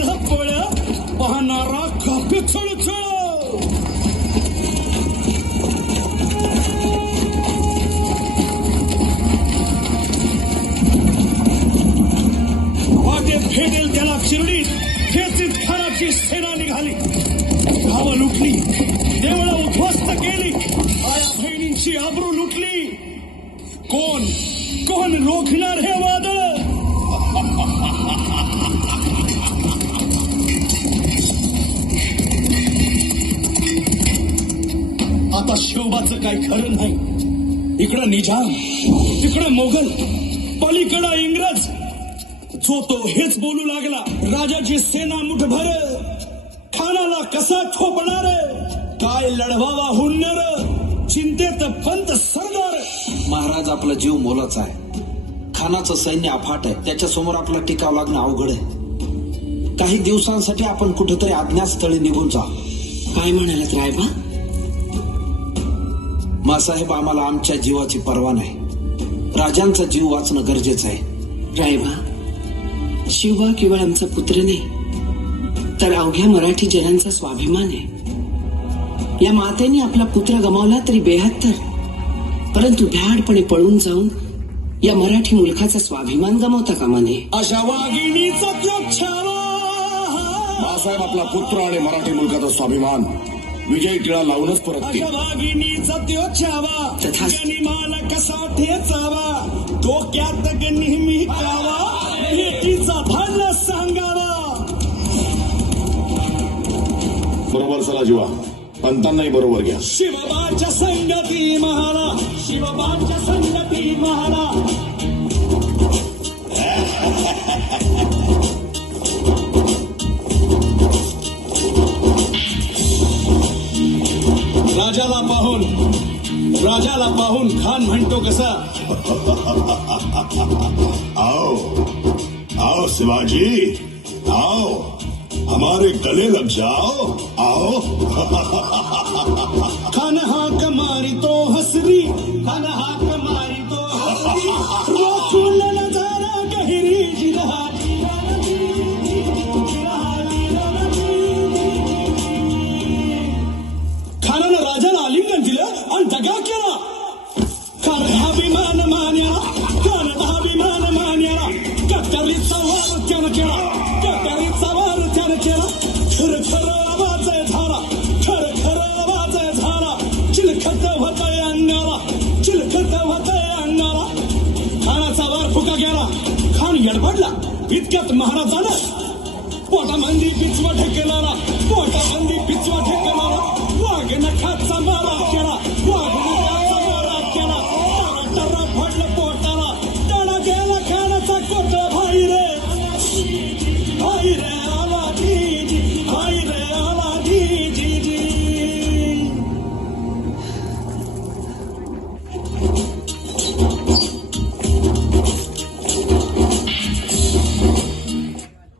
पाहणारा काक चळचळ वाटे फेडेल त्याला चिरडीत खेचीत खानाची सेना निघाली. गावं लुटली. देवळा उद्ध्वस्त केली. आया बहिणींची आबरू लुटली. कोण? कोण रोखणार हे वाद आता शिवबाचं काय खरं नाही. इकडं निजाम तिकडं मोगल पलीकडं इंग्रज. जो तो हेच बोलू लागला राजाची सेना मुठभर. खानाला कसा ठोपणार? काय लढवावा हुन्नर? चिंतेत पंत सरदार. महाराज आपला जीव मोलाचा आहे. खानाचं सैन्य अफाट आहे. त्याच्यासमोर आपला टिकाव लागणं अवघड आहे. काही दिवसांसाठी आपण कुठेतरी अज्ञातस्थळी निघून जा. काय म्हणालात रायबा? मासाहेब आम्हाला आमच्या जीवाची पर्वा नाही. राजांचा जीव वाचणं गरजेचं आहे. रायबा शिवबा केवळ आमचा पुत्र नाही तर अवघ्या मराठी जनांचा स्वाभिमान आहे. या मातेने आपला पुत्र गमावला तरी बेहत्तर परंतु भ्याडपणे पळून जाऊन या मराठी मुलखाचा स्वाभिमान गमावता कामा नये. अशा वाघिणीचा बाळासाहेब आपला पुत्र आणि मराठी मुलगाचा स्वाभिमान विजय टिळा लावूनच परत त्यो छावा माल कसा ठेचावा? डोक्यात ग नेहमी कावा भेटीचा भांडला सांगावा. बरोबर चला जीवा. पंतांनाही बरोबर घ्या. शिवबाच्या संगती महाला. शिवबाच्या राजाला पाहून राजाला पाहून खान म्हणतो कसा? आओ आओ शिवाजी आओ हमारे गले लग जाओ आओ. दिलं आणि केला खान अभिमान मान्या खान अभिमान मान्या कट्यारीचा वार त्यानं केला कट्यारीचा वार त्यानं केला खर खर आवाज झाला खर खर आवाज झाला चिलखत होतय अंगाला चिलखत होतय अंगाला खानाचा वार फुका गेला खान यडबडला इतक्यात महाराजानं पोटामंदी पिचवा ठेकेला